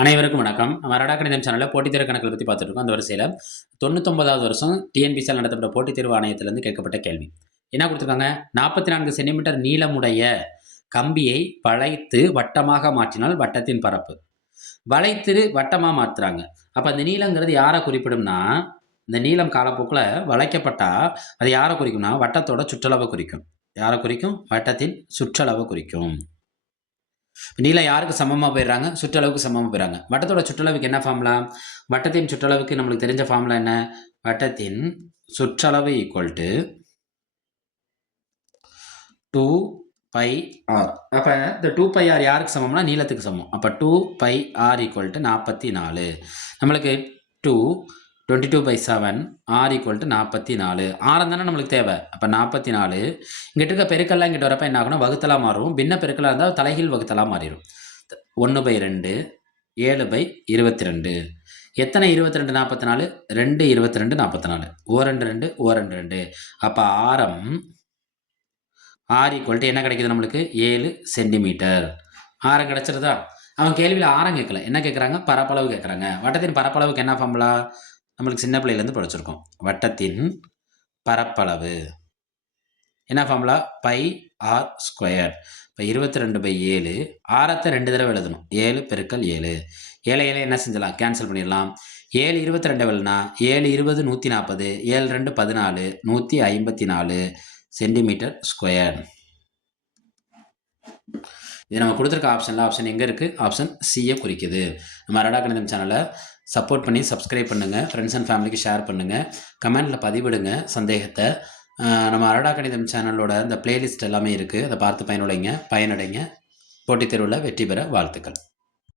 அனைவருக்கும் வணக்கம். நம்ம ரடா கணிதம் சேனல்ல போட்டித் தேர்வு கணக்குகள் பத்தி பார்த்துட்டு இருக்கோம். அந்த வரிசையில 99வது வருஷம் டிஎன்பிசியால் நடத்தப்பட்ட போட்டித் தேர்வு ஆணையத்திலிருந்து கேட்கப்பட்ட கேள்வி. என்ன குடுத்துருக்காங்க? 44 சென்டிமீட்டர் நீளமுடைய கம்பியை வளைத்து வட்டமாக மாற்றினால் வட்டத்தின் பரப்பு. வளைத்து வட்டமா மாத்துறாங்க. அப்ப அந்த நீளம்ங்கிறது யார குறிப்பிடும்னா, இந்த நீளம் காலப்போக்குல வளைக்கப்பட்டா, அது யார குறிக்கும்னா, வட்டத்தோட சுற்றளவ குறிக்கும். யார குறிக்கும்? வட்டத்தின் சுற்றளவ குறிக்கும். நீளம் யாருக்கு சமமா போயிடுறாங்க? சுற்றளவுக்கு சமமா போயிடுறாங்க. வட்டத்தோட சுற்றளவுக்கு என்ன ஃபார்முலா? வட்டத்தின் சுற்றளவுக்கு நம்மளுக்கு தெரிஞ்ச ஃபார்முலா என்ன? வட்டத்தின் சுற்றளவு ஈக்குவல் டு 2πr. அப்ப இந்த 2πr யாருக்கு சமம்னா நீளத்துக்கு சமம். அப்ப 2πr ஈக்குவல் டு 44. நம்மளுக்கு 2 22/7 r ஈக்குவல் டு 44. ஆரம் தானே நம்மளுக்கு தேவை. அப்ப 44. இங்கிட்டு இருக்க பெருக்கெல்லாம் இங்கிட்டு வரப்ப என்ன ஆகும்னா வகுத்தலா மாறும். பின்ன பெருக்கலா இருந்தால் தலைகீழ் வகுத்தலா மாறிடும். 1/2 7/22. எத்தனை 22 44? 2 22 44. ஓ 2 2 ஓ 2 2. அப்ப ஆரம் r ஈக்குவல் டு என்ன கிடைக்குது நம்மளுக்கு? 7 சென்டிமீட்டர். ஆரம் கிடைச்சிருதா? அவன் கேள்வியில் ஆரம் கேட்கல. என்ன கேட்குறாங்க? பரப்பளவு கேட்குறாங்க. வட்டத்தின் பரப்பளவுக்கு என்ன ஃபார்முலா? நம்மளுக்கு சின்ன பிள்ளையிலேருந்து படிச்சிருக்கோம். வட்டத்தின் பரப்பளவு என்ன ஃபார்முலா? By R square. இப்போ 22/7 ஆரத்தை 2 தடவை எழுதணும். 7 பெருக்கல் 7. 7 7 என்ன செஞ்சலாம்? கேன்சல் பண்ணிடலாம். 7 22 எவ்வளோனா 7 20 140. 7 2 14 154 சென்டிமீட்டர் ஸ்கொயர். இது நம்ம கொடுத்துருக்க ஆப்ஷனில் ஆப்ஷன் எங்கே இருக்குது? ஆப்ஷன் சியை குறிக்குது. நம்ம ரடா கணிதம் சேனலை சப்போர்ட் பண்ணி சப்ஸ்கிரைப் பண்ணுங்கள். ஃப்ரெண்ட்ஸ் அண்ட் ஃபேமிலிக்கு ஷேர் பண்ணுங்கள். கமெண்டில் பதிவிடுங்க சந்தேகத்தை. நம்ம ரடா கணிதம் சேனலோட இந்த பிளேலிஸ்ட் எல்லாமே இருக்குது. அதை பார்த்து பயனடைங்க. போட்டித் தேர்வில் வெற்றி பெற வாழ்த்துக்கள்.